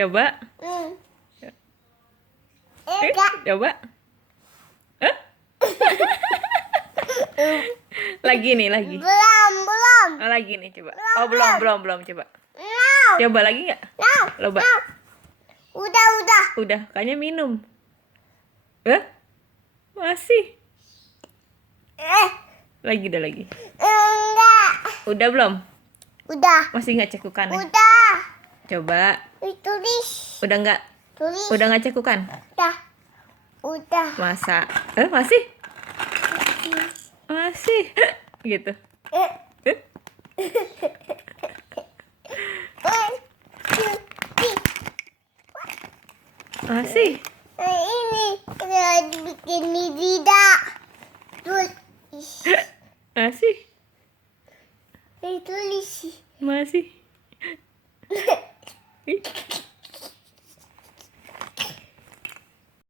Coba. Coba. Lagi nih, lagi. Belum. Oh, lagi nih, coba. Oh, belum, coba. Coba lagi nggak? Coba. Udah. Udah, kayaknya minum. Masih. Lagi, lagi. Enggak. Udah belum? Udah. Masih nggak cekukan? Udah. Coba. Tulis. Udah nggak? Tulis. Udah nggak cekukan? Udah. Masa? Masih? Masih. Gitu. Masih. Ini bikin lidah. Tulis. Masih. Tulis. Masih.